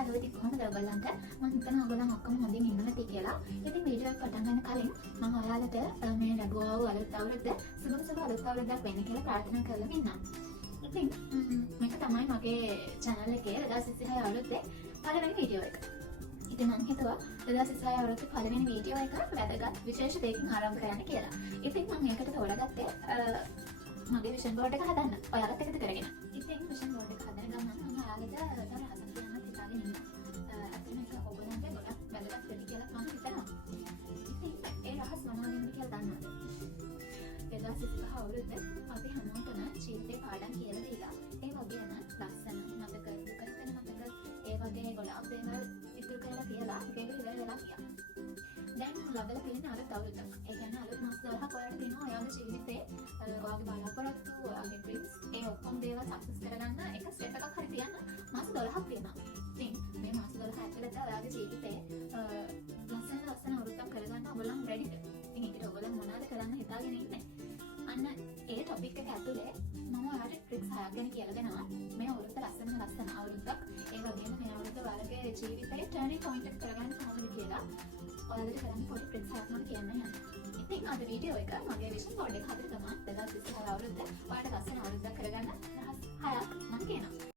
Hello ඉතින් කොහොමද ඔයගොල්ලන්ට? මම හිතනවා ඔයගොල්ලන් ඔක්කොම හොඳින් ඉන්නවා ඇති කියලා. ඉතින් වීඩියෝ එක පටන් ගන්න කලින් මම ඔයාලට මේ ලැබුවා අලුත් අවුරුද්ද සුබ අලුත් අවුරුද්දක් වෙන්න කියලා ප්‍රාර්ථනා කරලා ඉන්නම්. ඉතින් මේක තමයි මගේ channel එකේ 2026 අවුරුද්දේ පළවෙනි වීඩියෝ එක. ඉතින් මම හිතුවා 2026 අවුරුද්දේ පළවෙනි වීඩියෝ එක වැදගත් විශේෂ දෙයකින් ආරම්භ කරන්න කියලා. ඉතින් මම මේකට තෝරාගත්තේ මගේ විෂන් බෝඩ් එක හදන්න ඔයාලත් එකතු කරගෙන. ඉතින් විෂන් බෝඩ් එක හදන ගමන් මම ඔයාලට රහසක් කියන්න හිතාගෙන ඉන්නවා. අතන එක ඔයගොල්ලන්ට ගොඩක් වැදගත් වෙයි කියලා මම හිතනවා. ඉතින් ඒ රහස් මොනවද කියලා දන්නවද? 2025 අවුරුද්ද අපි හැමෝටම ජීවිතේ පාඩම් කියලා දීලා ඒ වගේම ලස්සන මතක දුක හිතෙන මතක ඒ වගේ ගොඩක් දේවල් ඉතුරු කරලා කියලා ඒක ඉවර වෙලා ගියා. දැන් ලබලා තියෙන අලුත් අවුරුද්දක්. ඒ කියන්නේ අලුත් මාස 12ක් ඔයාලට තියෙනවා ඔයාගේ ජීවිතේ ඔයාගේ බලාපොරොත්තු ඔයාගේ ඩ්‍රීම්ස් ඒ ඔක්කොම දේවල් සක්සස් කරගන්න එක ස්ටෙප් එකක් හරි තියන්න මාස 12ක් තියෙනවා. ඉතින් මේ මාස 12 ඇතුළත ඔයාගේ ජීවිතේ ලස්සන අවුරුද්දක් කරගන්න ඔයගොල්ලන් රෙඩිද? ඉතින් ඒකට ඔයගොල්ලන් මොනවද කරන්න හිතාගෙන ඉන්නේ? අන්න ඒ ටොපික් එක ඇතුලේ මම ඔයාලට ට්‍රික්ස් 6ක් ගැන කියලා දෙනවා. මේ අවුරුද්ද ලස්සන අවුරුද්දක්. ඒ වගේම මේ අවුරුද්ද ඔයාලගේ ජීවිතේ ටර්නින් පොයින්ට් එක කරගන්න කොහොමද කියලා ඔයාලට කරන්න පොඩි ට්‍රික්ස් 6ක් මම කියන්න යනවා. ඉතින් අද වීඩියෝ එක මගේ විෂන් බෝඩ් එක හදලා තමයි 2026 අවුරුද්ද ඔයාලට ලස්සන අවුරුද්දක් කරගන්න රහස් 6ක් මම කියනවා.